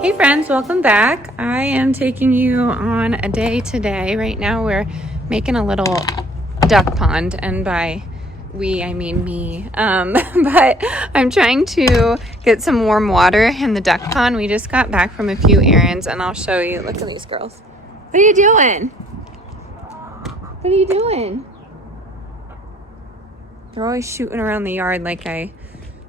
Hey friends, welcome back. I am taking you on a day today. Right now we're making a little duck pond, and by we I mean me. But I'm trying to get some warm water in the duck pond. We just got back from a few errands and I'll show you. Look at these girls. What are you doing? What are you doing? They're always shooting around the yard like I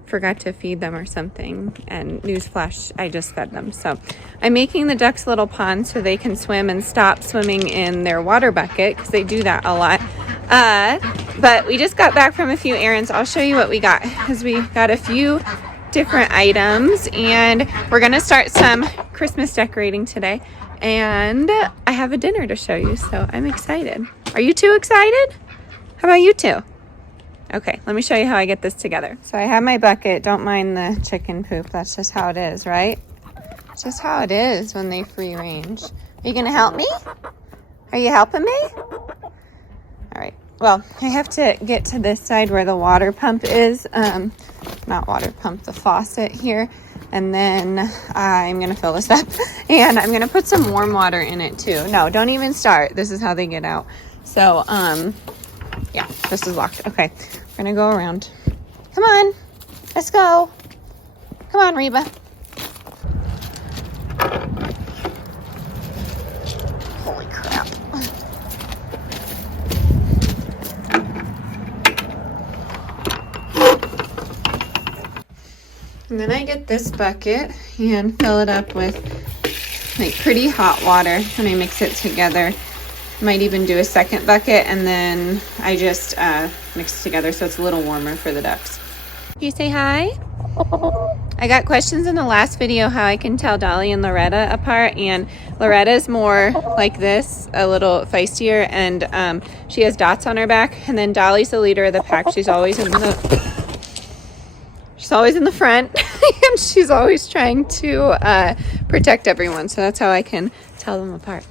forgot to feed them or something, and newsflash, I just fed them. So I'm making the ducks a little pond so they can swim and stop swimming in their water bucket, because they do that a lot. But we just got back from a few errands. I'll show you what we got, because we got a few different items, and we're gonna start some Christmas decorating today, and I have a dinner to show you, so I'm excited. Are you two excited? How about you two? Okay, let me show you how I get this together. So I have my bucket. Don't mind the chicken poop. That's just how it is, right? It's just how it is when they free range. Are you gonna help me? Are you helping me? All right. Well, I have to get to this side where the water pump is. Not water pump, the faucet here. And then I'm gonna fill this up. And I'm gonna put some warm water in it too. No, don't even start. This is how they get out. So, yeah, this is locked. Okay, we're gonna go around. Come on, let's go. Come on, Reba. Holy crap. And then I get this bucket and fill it up with like pretty hot water, and I mix it together. Might even do a second bucket, and then I just mix it together so it's a little warmer for the ducks. You say hi? I got questions in the last video how I can tell Dolly and Loretta apart, and Loretta's more like this, a little feistier, and she has dots on her back, and then Dolly's the leader of the pack. She's always in the front and she's always trying to protect everyone, so that's how I can tell them apart.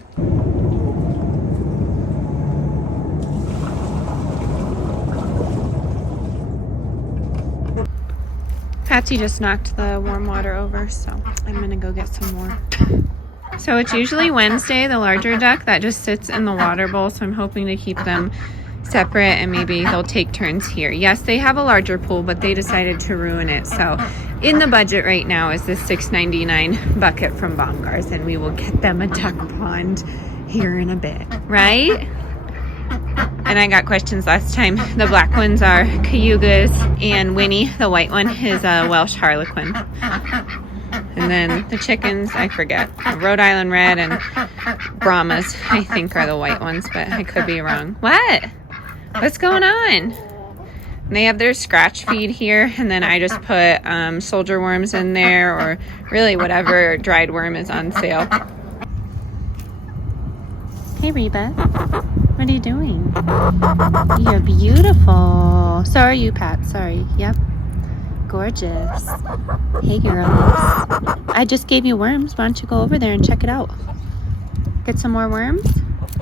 Patsy just knocked the warm water over, so I'm gonna go get some more. So it's usually Wednesday, the larger duck that just sits in the water bowl, so I'm hoping to keep them separate and maybe they'll take turns here. Yes, they have a larger pool, but they decided to ruin it. So in the budget right now is this $6.99 bucket from Baumgart's, and we will get them a duck pond here in a bit, right? And I got questions last time. The black ones are Cayugas, and Winnie, the white one, is a Welsh Harlequin. And then the chickens, I forget. Rhode Island Red and Brahmas, I think, are the white ones, but I could be wrong. What? What's going on? They have their scratch feed here, and then I just put soldier worms in there, or really whatever dried worm is on sale. Hey, Reba. What are you doing? You're beautiful. So are you, Pat. Sorry. Yep. Gorgeous. Hey, girls. I just gave you worms. Why don't you go over there and check it out? Get some more worms?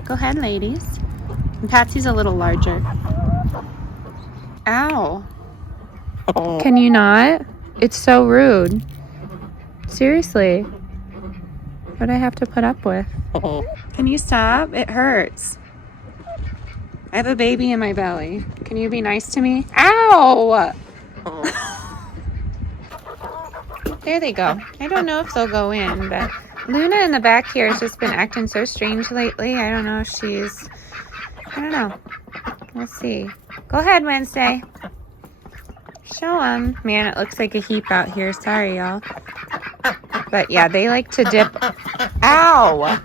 Go ahead, ladies. And Patsy's a little larger. Ow. Can you not? It's so rude. Seriously. What do I have to put up with? Can you stop? It hurts. I have a baby in my belly. Can you be nice to me? Ow! There they go. I don't know if they'll go in, but Luna in the back here has just been acting so strange lately. I don't know if she's... I don't know. We'll see. Go ahead, Wednesday. Show them. Man, it looks like a heap out here. Sorry, y'all. But yeah, they like to dip... Ow!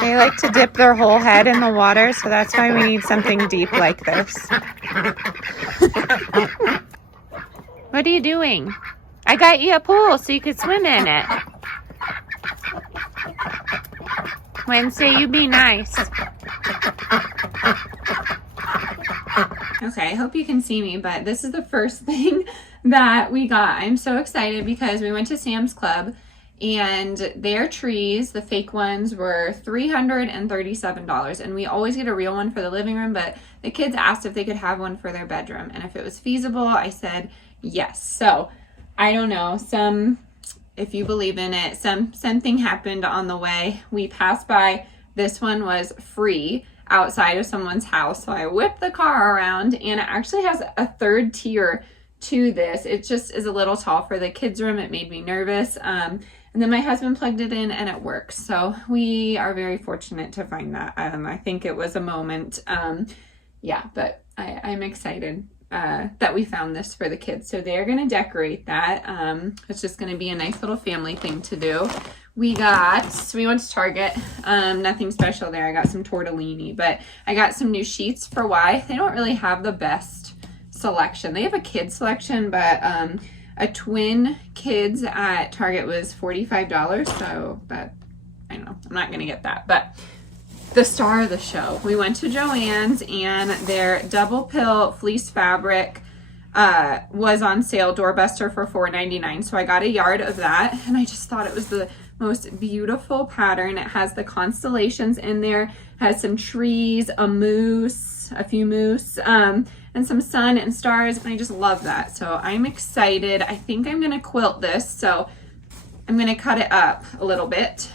They like to dip their whole head in the water, so that's why we need something deep like this. What are you doing? I got you a pool so you could swim in it. Wednesday, you be nice. Okay, I hope you can see me, but this is the first thing that we got. I'm so excited because we went to Sam's Club and their trees, the fake ones, were $337. And we always get a real one for the living room, but the kids asked if they could have one for their bedroom. And if it was feasible, I said yes. So I don't know, if you believe in it, something happened on the way. We passed by, this one was free outside of someone's house. So I whipped the car around, and it actually has a third tier to this. It just is a little tall for the kids' room. It made me nervous. And then my husband plugged it in and it works. So we are very fortunate to find that. I think it was a moment. Yeah, but I'm excited that we found this for the kids. So they're going to decorate that. It's just going to be a nice little family thing to do. We went to Target. Nothing special there. I got some tortellini, but I got some new sheets for Y. They don't really have the best selection. They have a kids selection, but a twin kids at Target was $45. So that, I don't know, I'm not going to get that. But the star of the show, we went to Joann's, and their double pill fleece fabric was on sale, doorbuster, for $4.99. So I got a yard of that, and I just thought it was the most beautiful pattern. It has the constellations in there, has some trees, a few moose, and some sun and stars, and I just love that. So I'm excited. I think I'm gonna quilt this, so I'm gonna cut it up a little bit,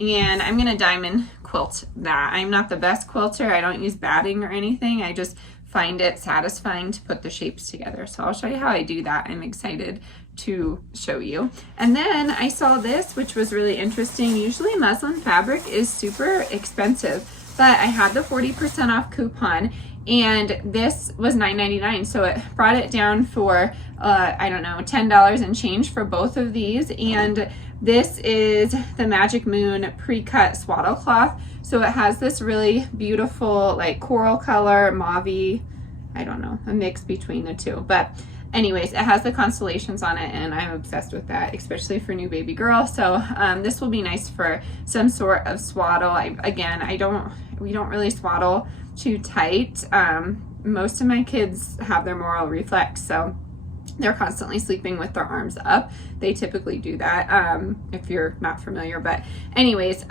and I'm gonna diamond quilt that. I'm not the best quilter. I don't use batting or anything. I just find it satisfying to put the shapes together. So I'll show you how I do that. I'm excited to show you. And then I saw this, which was really interesting. Usually muslin fabric is super expensive, but I had the 40% off coupon, and this was $9.99. So it brought it down for, I don't know, $10 and change for both of these. And this is the Magic Moon pre-cut swaddle cloth. So it has this really beautiful like coral color, mauve-y, I don't know, a mix between the two. But anyways, it has the constellations on it, and I'm obsessed with that, especially for new baby girl. So this will be nice for some sort of swaddle. We don't really swaddle too tight. Most of my kids have their moral reflex, so they're constantly sleeping with their arms up. They typically do that, if you're not familiar. But anyways,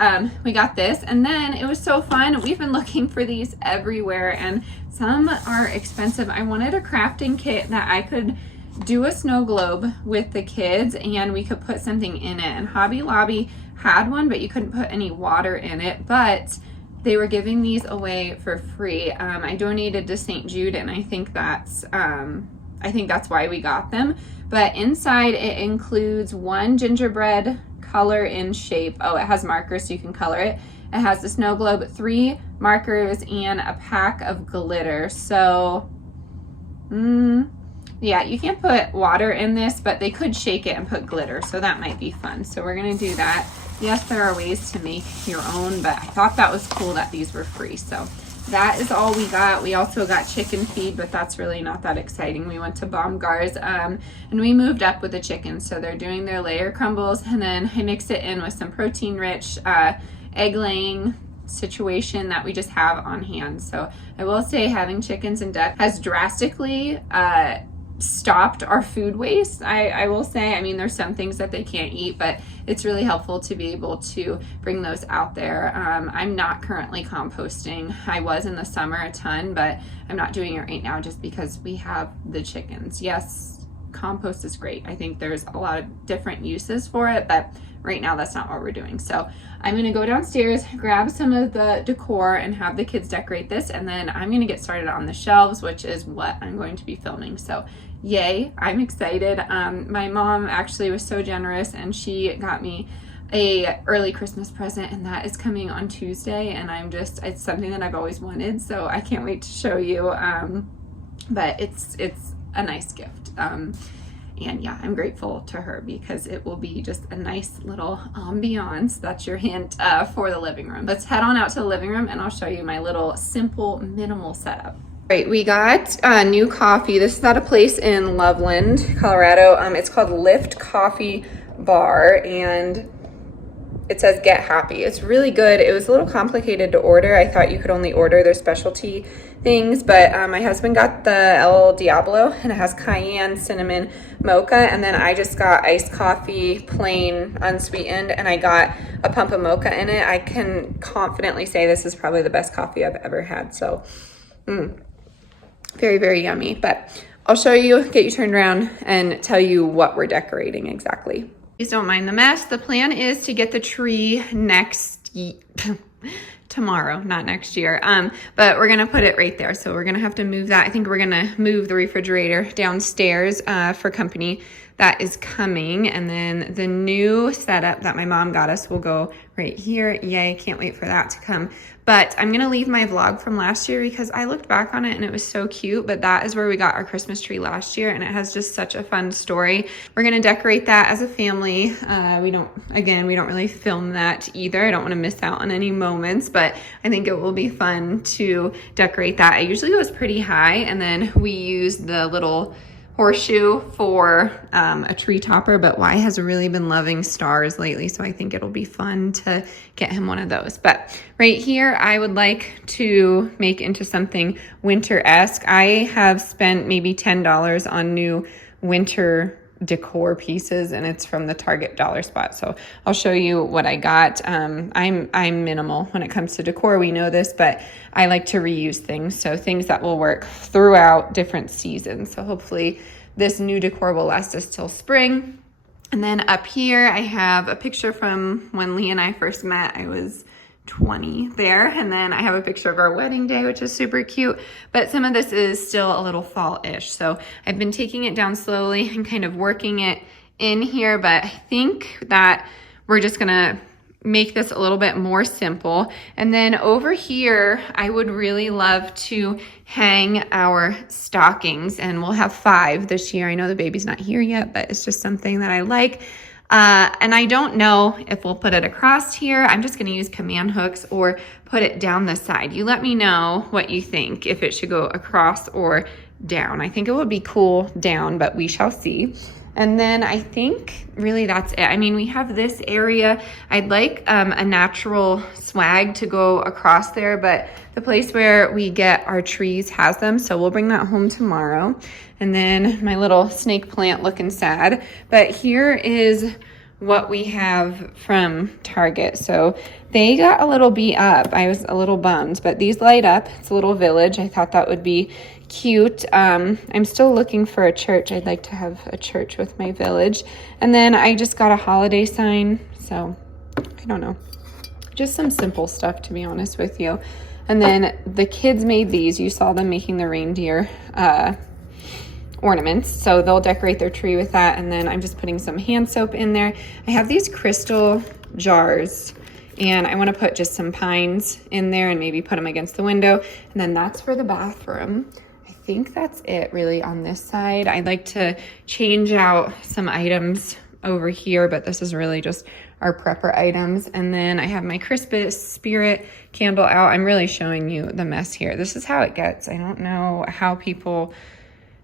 we got this, and then it was so fun. We've been looking for these everywhere, and some are expensive. I wanted a crafting kit that I could do a snow globe with the kids, and we could put something in it. And Hobby Lobby had one, but you couldn't put any water in it. But they were giving these away for free. I donated to St. Jude, and I think that's why we got them. But inside it includes one gingerbread color in shape. Oh, it has markers so you can color it. It has the snow globe, 3 markers, and a pack of glitter. So, yeah, you can't put water in this, but they could shake it and put glitter. So that might be fun. So we're gonna do that. Yes, there are ways to make your own, but I thought that was cool that these were free. So that is all we got. We also got chicken feed, but that's really not that exciting. We went to Baumgar's, and we moved up with the chickens. So they're doing their layer crumbles, and then I mix it in with some protein-rich egg laying situation that we just have on hand. So I will say having chickens and ducks has drastically stopped our food waste. I will say, I mean, there's some things that they can't eat, but it's really helpful to be able to bring those out there. I'm not currently composting. I was in the summer a ton, but I'm not doing it right now just because we have the chickens. Yes, compost is great. I think there's a lot of different uses for it, but right now that's not what we're doing. So I'm gonna go downstairs, grab some of the decor, and have the kids decorate this, and then I'm gonna get started on the shelves, which is what I'm going to be filming. So yay, I'm excited. My mom actually was so generous, and she got me a early Christmas present, and that is coming on Tuesday, and it's something that I've always wanted, so I can't wait to show you. But it's a nice gift. And yeah, I'm grateful to her because it will be just a nice little ambiance. That's your hint for the living room. Let's head on out to the living room, and I'll show you my little simple minimal setup. All right, we got new coffee. This is at a place in Loveland, Colorado. It's called Lift Coffee Bar, and it says Get Happy. It's really good. It was a little complicated to order. I thought you could only order their specialty things, but my husband got the El Diablo, and it has cayenne, cinnamon, mocha, and then I just got iced coffee, plain, unsweetened, and I got a pump of mocha in it. I can confidently say this is probably the best coffee I've ever had. So very, very yummy. But I'll show you, get you turned around, and tell you what we're decorating exactly. Please don't mind the mess. The plan is to get the tree tomorrow, not next year. But we're gonna put it right there. So we're gonna have to move that. I think we're gonna move the refrigerator downstairs for company that is coming. And then the new setup that my mom got us will go right here. Yay, can't wait for that to come. But I'm gonna leave my vlog from last year because I looked back on it and it was so cute, but that is where we got our Christmas tree last year, and it has just such a fun story. We're gonna decorate that as a family. We don't really film that either. I don't wanna miss out on any moments, but I think it will be fun to decorate that. It usually goes pretty high, and then we use the little horseshoe for a tree topper, but Y has really been loving stars lately, so I think it'll be fun to get him one of those. But right here, I would like to make into something winter-esque. I have spent maybe $10 on new winter decor pieces, and it's from the Target dollar spot. So I'll show you what I got. I'm minimal when it comes to decor. We know this, but I like to reuse things. So things that will work throughout different seasons. So hopefully this new decor will last us till spring. And then up here, I have a picture from when Lee and I first met. I was 20 there, and then I have a picture of our wedding day, which is super cute, but some of this is still a little fall-ish. So I've been taking it down slowly and kind of working it in here, but I think that we're just gonna make this a little bit more simple. And then over here, I would really love to hang our stockings, and we'll have 5 this year. I know the baby's not here yet, but it's just something that I like. And I don't know if we'll put it across here. I'm just gonna use command hooks or put it down the side. You let me know what you think, if it should go across or down. I think it would be cool down, but we shall see. And then I think really that's it. I mean, we have this area. I'd like a natural swag to go across there, but the place where we get our trees has them, so we'll bring that home tomorrow. And then my little snake plant looking sad. But here is what we have from Target. So they got a little beat up. I was a little bummed, but these light up. It's a little village. I thought that would be cute. I'm still looking for a church. I'd like to have a church with my village. And then I just got a holiday sign. So I don't know. Just some simple stuff, to be honest with you. And then the kids made these. You saw them making the reindeer ornaments, so they'll decorate their tree with that. And then I'm just putting some hand soap in there. I have these crystal jars, and I want to put just some pines in there and maybe put them against the window. And then that's for the bathroom. I think that's it really on this side. I'd like to change out some items over here, but this is really just our prepper items. And then I have my Christmas spirit candle out. I'm really showing you the mess here. This is how it gets. I don't know how people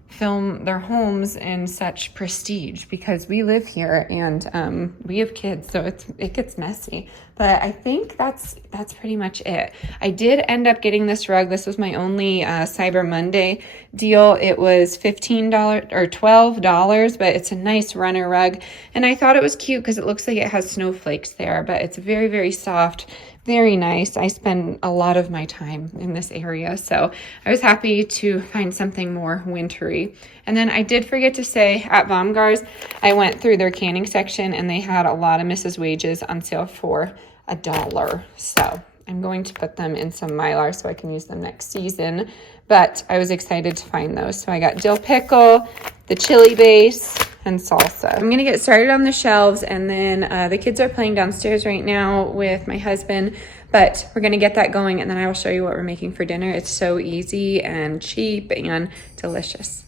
film their homes in such prestige, because we live here and we have kids, so it gets messy. But I think that's pretty much it. I did end up getting this rug. This was my only Cyber Monday deal. It was $15 or $12, but it's a nice runner rug, and I thought it was cute because it looks like it has snowflakes there, but it's very, very soft. Very nice. I spend a lot of my time in this area, so I was happy to find something more wintry. And then I did forget to say, at Vlogmas, I went through their canning section, and they had a lot of Mrs. Wages on sale for $1. So I'm going to put them in some Mylar so I can use them next season. But I was excited to find those. So I got dill pickle, the chili base, and salsa. I'm gonna get started on the shelves, and then the kids are playing downstairs right now with my husband, but we're gonna get that going, and then I will show you what we're making for dinner. It's so easy and cheap and delicious.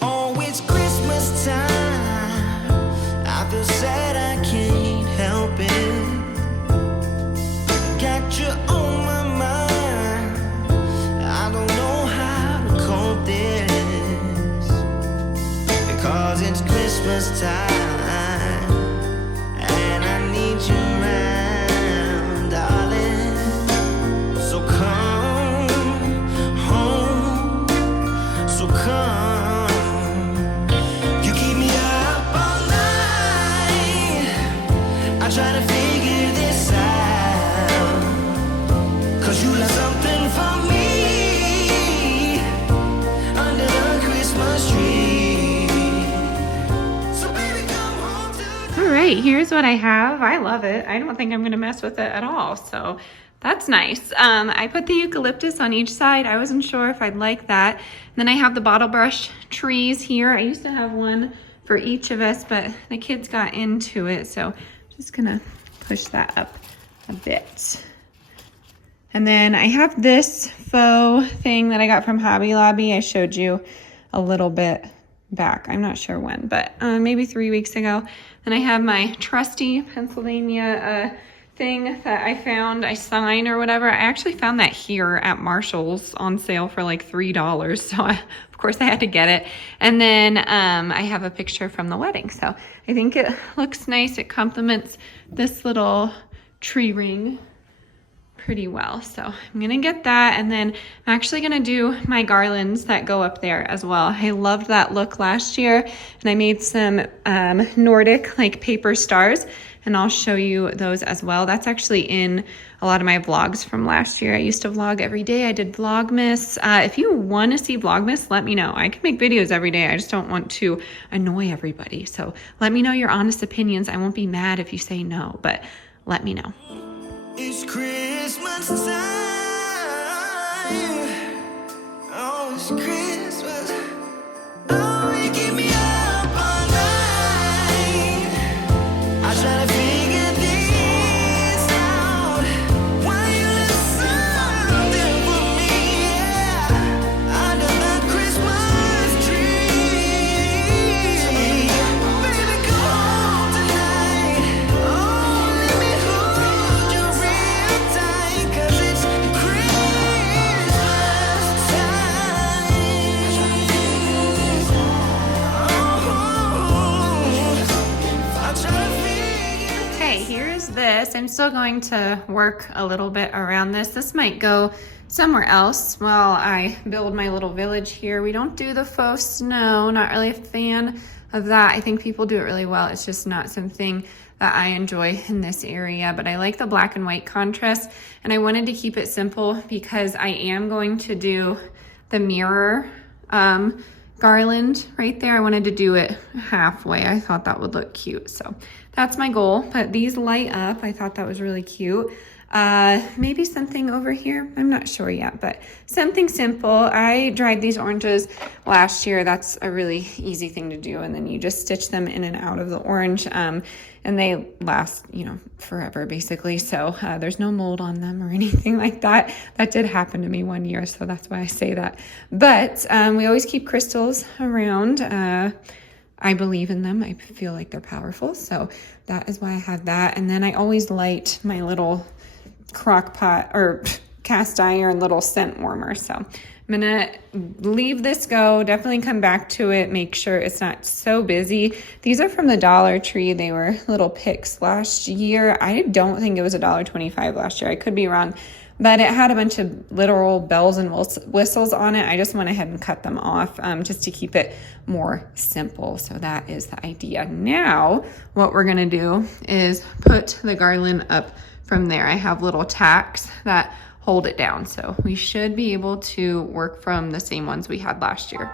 Oh, it's Christmas time. I feel sad, I can't help it. Got you on my mind. I don't know how to cope this, because it's Christmas time, right, here's what I have. I love it. I don't think I'm gonna mess with it at all, so that's nice. I put the eucalyptus on each side. I wasn't sure if I'd like that. And then I have the bottle brush trees here. I used to have one for each of us, but the kids got into it, so I'm just gonna push that up a bit. And then I have this faux thing that I got from Hobby Lobby. I showed you a little bit back. I'm not sure when, but maybe 3 weeks ago. And I have my trusty Pennsylvania thing that I found, a sign or whatever. I actually found that here at Marshall's on sale for like $3. So of course I had to get it. And then I have a picture from the wedding. So I think it looks nice. It complements this little tree ring pretty well. So I'm gonna get that, and then I'm actually gonna do my garlands that go up there as well. I loved that look last year, and I made some Nordic like paper stars, and I'll show you those as well. That's actually in a lot of my vlogs from last year. I used to vlog every day. I did Vlogmas. If you want to see Vlogmas, let me know. I can make videos every day. I just don't want to annoy everybody. So let me know your honest opinions. I won't be mad if you say no, but let me know. It's Christmas time. Oh, it's Christmas. Oh, you keep me up all night. I try to figure this out. Why you left something for me? Yeah, under that Christmas tree. Baby, go home tonight. Oh, let me hold you real tight, 'cause it's Christmas time. Oh, I try to figure. Okay, here's this. I'm still going to work a little bit around this. This might go somewhere else while I build my little village here. We don't do the faux snow, not really a fan of that. I think people do it really well. It's just not something that I enjoy in this area, but I like the black and white contrast, and I wanted to keep it simple because I am going to do the mirror garland right there. I wanted to do it halfway. I thought that would look cute, so that's my goal. But these light up. I thought that was really cute. Maybe something over here. I'm not sure yet, but something simple. I dried these oranges last year. That's a really easy thing to do. And then you just stitch them in and out of the orange. And they last, you know, forever basically. So there's no mold on them or anything like that. That did happen to me one year, so that's why I say that. But we always keep crystals around. I believe in them. I feel like they're powerful. So that is why I have that. And then I always light my little crock pot or cast iron little scent warmer. So I'm gonna leave this go, definitely come back to it, make sure it's not so busy. These are from the Dollar Tree. They were little picks last year. I don't think it was $1.25 last year. I could be wrong, but it had a bunch of literal bells and whistles on it. I just went ahead and cut them off just to keep it more simple. So that is the idea. Now, what we're gonna do is put the garland up from there. I have little tacks that hold it down. So we should be able to work from the same ones we had last year.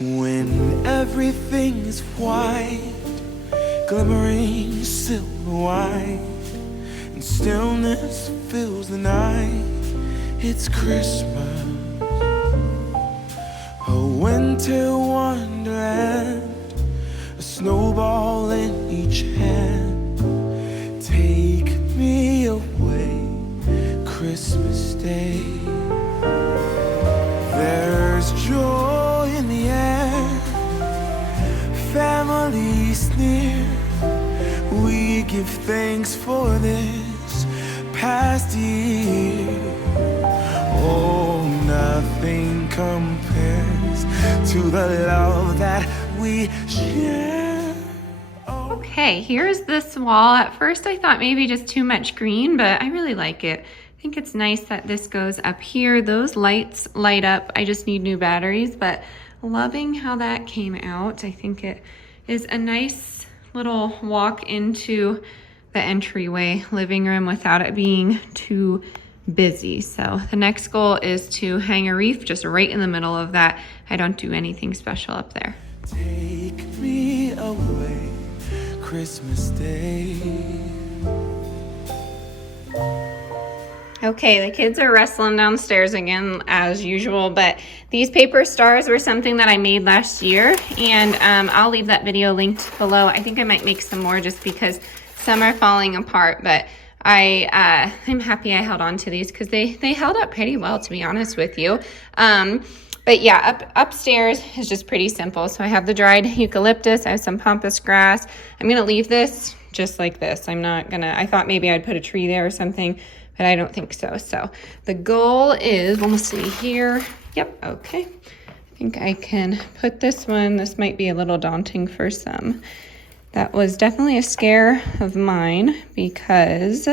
When everything is white, glimmering silver white, and stillness fills the night, it's Christmas. A winter wonderland, a snowball in each hand. Take me away, Christmas Day. There's joy in the air, family's near. We give thanks for this past year. Oh, nothing compares to the love that we share. Okay, here's this wall. At first I thought maybe just too much green, but I really like it. I think it's nice that this goes up here. Those lights light up. I just need new batteries, but loving how that came out. I think it is a nice little walk into the entryway living room without it being too busy. So the next goal is to hang a wreath just right in the middle of that. I don't do anything special up there. Take me away, Christmas Day. Okay, the kids are wrestling downstairs again as usual, but these paper stars were something that I made last year, and I'll leave that video linked below. I think I might make some more just because some are falling apart, but I'm happy I held on to these because they held up pretty well, to be honest with you. But yeah, upstairs is just pretty simple. So I have the dried eucalyptus, I have some pampas grass. I'm gonna leave this just like this. I thought maybe I'd put a tree there or something, but I don't think so. So the goal is, let's see here. Yep, okay. I think I can put this one. This might be a little daunting for some. That was definitely a scare of mine because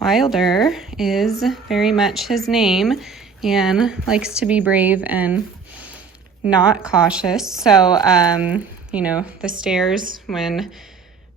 Wilder is very much his name and likes to be brave and not cautious. So, you know, the stairs when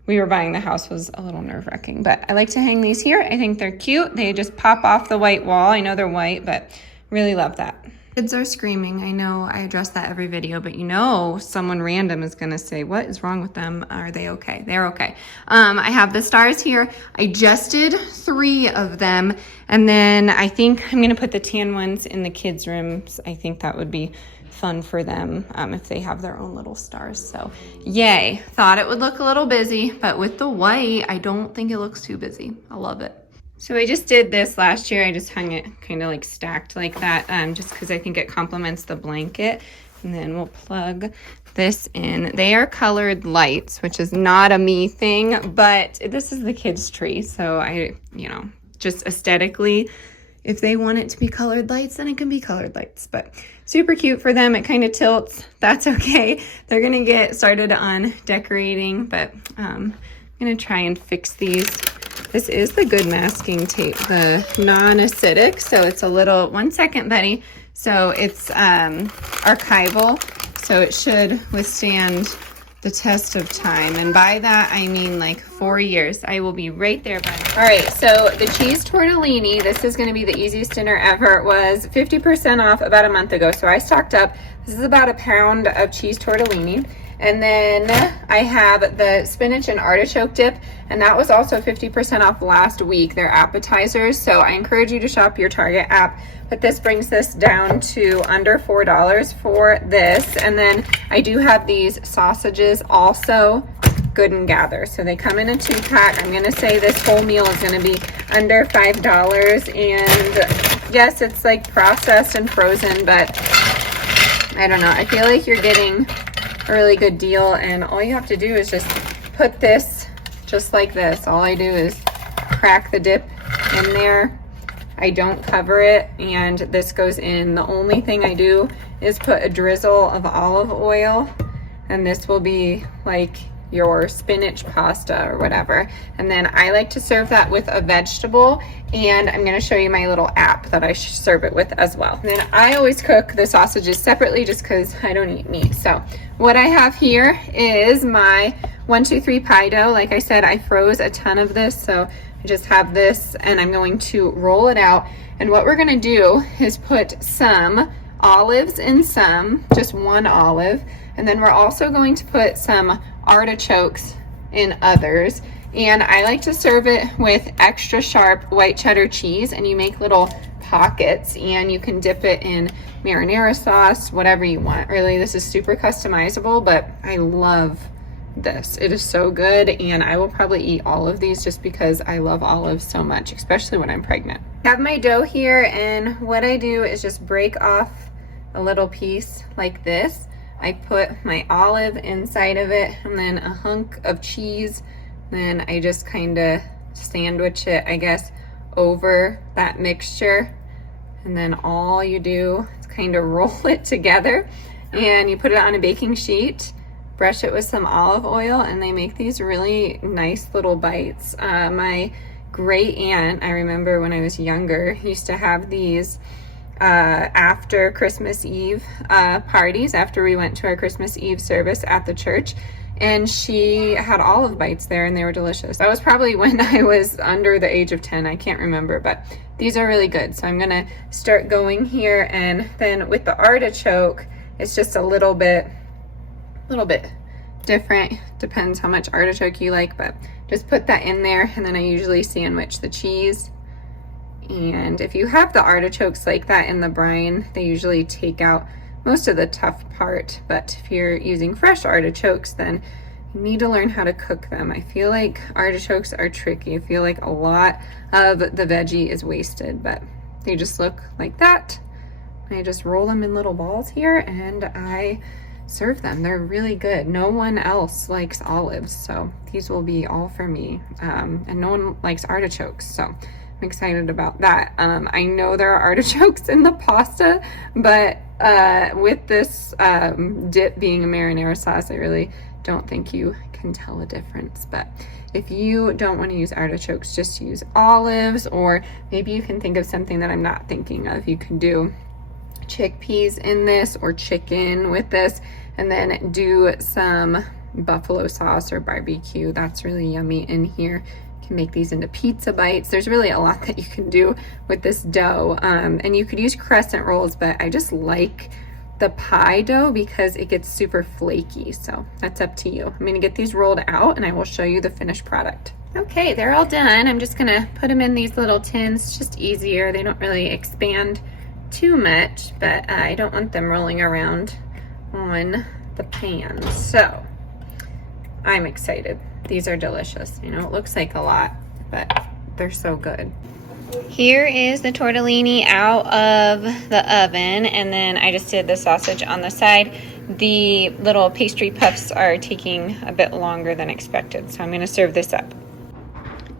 we were buying the house was a little nerve-wracking, but I like to hang these here. I think they're cute. They just pop off the white wall. I know they're white, but really love that. Kids are screaming. I know I address that every video, but you know someone random is gonna say, what is wrong with them? Are they okay? They're okay. I have the stars here. I just did 3 of them, and then I think I'm gonna put the tan ones in the kids' rooms. I think that would be fun for them if they have their own little stars. So yay. Thought it would look a little busy, but with the white, I don't think it looks too busy. I love it. So I just did this last year. I just hung it kind of like stacked like that just because I think it complements the blanket. And then we'll plug this in. They are colored lights, which is not a me thing, but this is the kids' tree. So just aesthetically, if they want it to be colored lights, then it can be colored lights. But super cute for them. It kind of tilts. That's okay. They're going to get started on decorating, but I'm going to try and fix these. This is the good masking tape, the non-acidic. So it's a little, 1 second, Betty. So it's archival. So it should withstand the test of time. And by that, I mean like 4 years. I will be right there by now. All right, so the cheese tortellini, this is gonna be the easiest dinner ever. It was 50% off about a month ago. So I stocked up. This is about a pound of cheese tortellini. And then I have the spinach and artichoke dip, and that was also 50% off last week. They're appetizers, so I encourage you to shop your Target app. But this brings this down to under $4 for this. And then I do have these sausages also, Good and Gather. So they come in a 2-pack. I'm gonna say this whole meal is gonna be under $5. And yes, it's like processed and frozen, but I don't know. I feel like you're getting a really good deal, and all you have to do is just put this just like this. All I do is crack the dip in there. I don't cover it, and this goes in. The only thing I do is put a drizzle of olive oil, and this will be like your spinach pasta or whatever. And then I like to serve that with a vegetable, and I'm going to show you my little app that I serve it with as well. And then I always cook the sausages separately just because I don't eat meat. So what I have here is my 1, 2, 3 pie dough. Like I said, I froze a ton of this, so I just have this, and I'm going to roll it out. And what we're going to do is put some olives in some, just 1 olive, and then we're also going to put some artichokes in others. And I like to serve it with extra sharp white cheddar cheese, and you make little pockets, and you can dip it in marinara sauce, whatever you want. Really, this is super customizable, but I love this. It is so good, and I will probably eat all of these just because I love olives so much, especially when I'm pregnant. I have my dough here, and what I do is just break off a little piece like this. I put my olive inside of it, and then a hunk of cheese. Then I just kind of sandwich it, I guess, over that mixture. And then all you do is kind of roll it together, and you put it on a baking sheet, brush it with some olive oil, and they make these really nice little bites. My great aunt, I remember when I was younger, used to have these after Christmas Eve parties, after we went to our Christmas Eve service at the church. and she had olive bites there and they were delicious. That was probably when I was under the age of 10. I can't remember, but these are really good. So I'm gonna start going here, and then with the artichoke, it's just a little bit different. Depends how much artichoke you like, but just put that in there, and then I usually sandwich the cheese. And if you have the artichokes like that in the brine, they usually take out most of the tough part. But if you're using fresh artichokes, then you need to learn how to cook them. I feel like artichokes are tricky. I feel like a lot of the veggie is wasted, but they just look like that. I just roll them in little balls here and I serve them. They're really good. No one else likes olives, so these will be all for me. And no one likes artichokes, so I'm excited about that. I know there are artichokes in the pasta, but with this dip being a marinara sauce, I really don't think you can tell a difference. But if you don't want to use artichokes, just use olives, or maybe you can think of something that I'm not thinking of. You can do chickpeas in this, or chicken with this, and then do some buffalo sauce or barbecue. That's really yummy in here. You can make these into pizza bites. There's really a lot that you can do with this dough, and you could use crescent rolls, but I just like the pie dough because it gets super flaky, so that's up to you. I'm gonna get these rolled out and I will show you the finished product. Okay, they're all done. I'm just gonna put them in these little tins. It's just easier. They don't really expand too much, but I don't want them rolling around on the pan. So I'm excited. These are delicious. You know, it looks like a lot, but they're so good. Here is the tortellini out of the oven, and then I just did the sausage on the side. The little pastry puffs are taking a bit longer than expected, so I'm going to serve this up.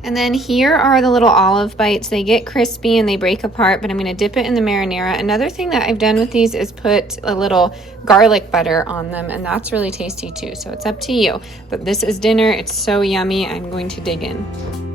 And then here are the little olive bites. They get crispy and they break apart, but I'm going to dip it in the marinara. Another thing that I've done with these is put a little garlic butter on them, and that's really tasty too. So it's up to you. But this is dinner. It's so yummy. I'm going to dig in.